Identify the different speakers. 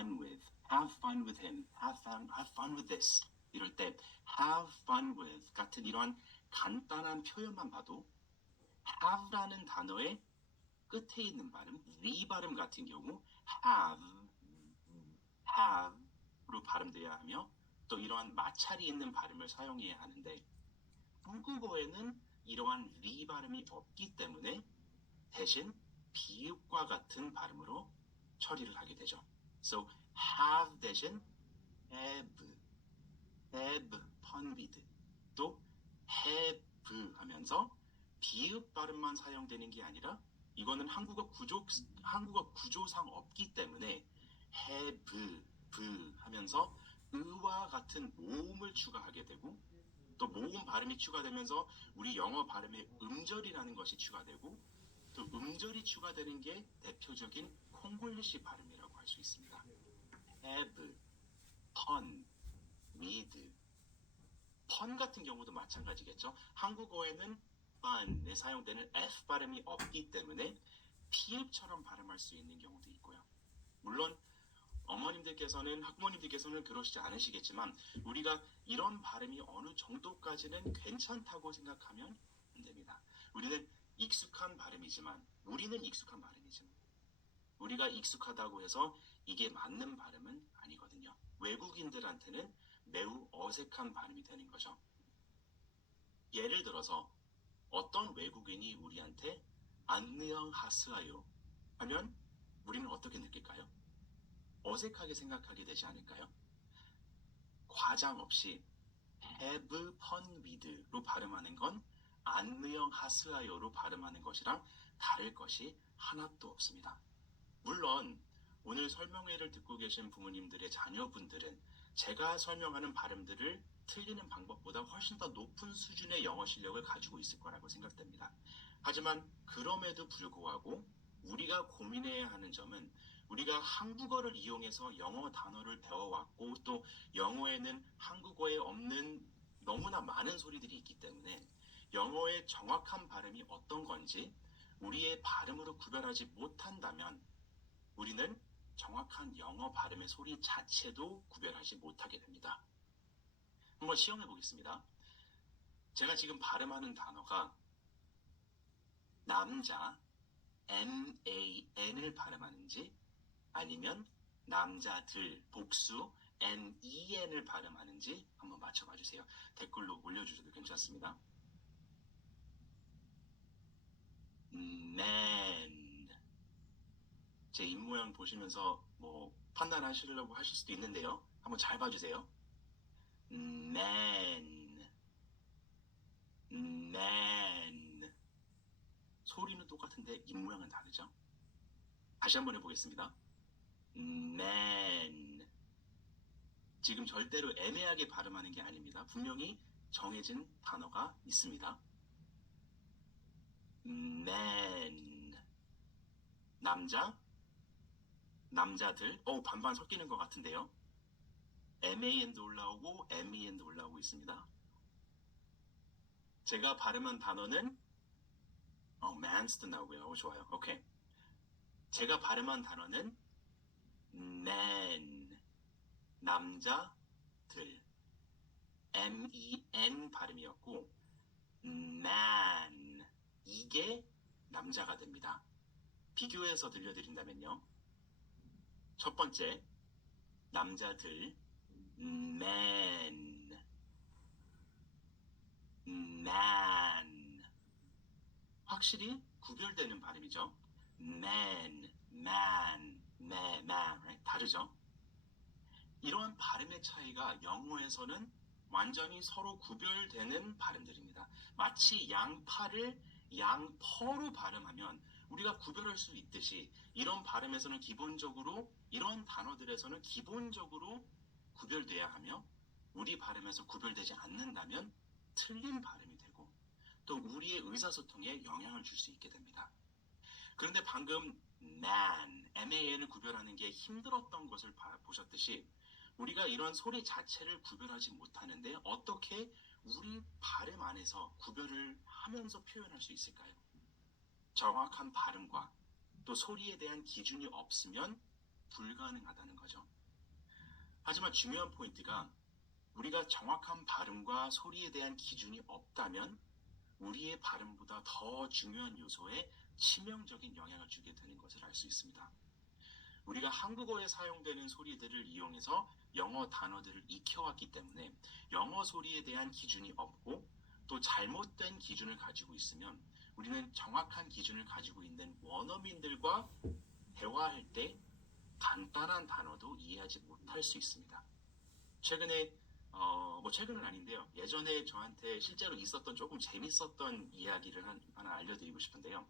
Speaker 1: fun with, have fun with him, have fun, have fun with this 이럴 때 have fun with 같은 이런 간단한 표현만 봐도 have라는 단어의 끝에 있는 발음, v 발음 같은 경우 have, have로 발음돼야 하며 또 이러한 마찰이 있는 발음을 사용해야 하는데 한국어에는 이러한 v 발음이 없기 때문에 대신 비읍과 같은 발음으로 처리를 하게 되죠. So have 대신 have, have fun with 또 have 하면서 비읍 발음만 사용되는 게 아니라 이거는 한국어 구조 한국어 구조상 없기 때문에 have 브 하면서 의와 같은 모음을 추가하게 되고 또 모음 발음이 추가되면서 우리 영어 발음에 음절이라는 것이 추가되고 또 음절이 추가되는 게 대표적인 콩글리시 발음이라고 할 수 있습니다. have, pun, with, 펀 같은 경우도 마찬가지겠죠. 한국어에는 fun에 사용되는 f 발음이 없기 때문에 피읍처럼 발음할 수 있는 경우도 있고요. 물론 어머님들께서는 학부모님들께서는 그러시지 않으시겠지만 우리가 이런 발음이 어느 정도까지는 괜찮다고 생각하면 안 됩니다. 우리는 익숙한 발음이지만 우리는 익숙한 발음이지만 우리가 익숙하다고 해서 이게 맞는 발음은 아니거든요. 외국인들한테는 매우 어색한 발음이 되는 거죠. 예를 들어서 어떤 외국인이 우리한테 안녕하세요 하면 우리는 어떻게 느낄까요? 어색하게 생각하게 되지 않을까요? 과장 없이 have fun with로 발음하는 건 안녕하세요로 발음하는 것이랑 다를 것이 하나도 없습니다. 물론 오늘 설명회를 듣고 계신 부모님들의 자녀분들은 제가 설명하는 발음들을 틀리는 방법보다 훨씬 더 높은 수준의 영어 실력을 가지고 있을 거라고 생각됩니다. 하지만 그럼에도 불구하고 우리가 고민해야 하는 점은 우리가 한국어를 이용해서 영어 단어를 배워왔고 또 영어에는 한국어에 없는 너무나 많은 소리들이 있기 때문에 영어의 정확한 발음이 어떤 건지 우리의 발음으로 구별하지 못한다면 우리는 정확한 영어 발음의 소리 자체도 구별하지 못하게 됩니다. 한번 시험해 보겠습니다. 제가 지금 발음하는 단어가 남자 M-A-N을 발음하는지 아니면 남자들 복수 N-E-N을 발음하는지 한번 맞춰봐 주세요. 댓글로 올려주셔도 괜찮습니다. man 제 입모양 보시면서 뭐 판단하시려고 하실 수도 있는데요. 한번 잘 봐주세요. man, man. 소리는 똑같은데 입모양은 다르죠. 다시 한번 해보겠습니다. man. 지금 절대로 애매하게 발음하는 게 아닙니다. 분명히 정해진 단어가 있습니다. man. 남자, 남자들, 어 반반 섞이는 것 같은데요. MAN도 올라오고 MEN도 올라오고 있습니다. 제가 발음한 단어는 어, mans도 나오고요. 오, 좋아요. 오케이. 제가 발음한 단어는 man, 남자들, M-E-N 발음이었고 man, 이게 남자가 됩니다. 비교해서 들려드린다면요. 첫 번째, 남자들, man, man. 확실히 구별되는 발음이죠. man, man, man, man. right? 다르죠? 이러한 발음의 차이가 영어에서는 완전히 서로 구별되는 발음들입니다. 마치 양파를 양퍼로 발음하면 우리가 구별할 수 있듯이 이런 발음에서는 기본적으로 이런 단어들에서는 기본적으로 구별돼야 하며 우리 발음에서 구별되지 않는다면 틀린 발음이 되고 또 우리의 의사소통에 영향을 줄 수 있게 됩니다. 그런데 방금 man, man을 구별하는 게 힘들었던 것을 봐- 보셨듯이 우리가 이런 소리 자체를 구별하지 못하는데 어떻게 우리 발음 안에서 구별을 하면서 표현할 수 있을까요? 정확한 발음과 또 소리에 대한 기준이 없으면 불가능하다는 거죠. 하지만 중요한 포인트가 우리가 정확한 발음과 소리에 대한 기준이 없다면 우리의 발음보다 더 중요한 요소에 치명적인 영향을 주게 되는 것을 알 수 있습니다. 우리가 한국어에 사용되는 소리들을 이용해서 영어 단어들을 익혀왔기 때문에 영어 소리에 대한 기준이 없고 또 잘못된 기준을 가지고 있으면 우리는 정확한 기준을 가지고 있는 원어민들과 대화할 때 간단한 단어도 이해하지 못할 수 있습니다. 최근에 어, 뭐 최근은 아닌데요. 예전에 저한테 실제로 있었던 조금 재밌었던 이야기를 한- 하나 알려드리고 싶은데요.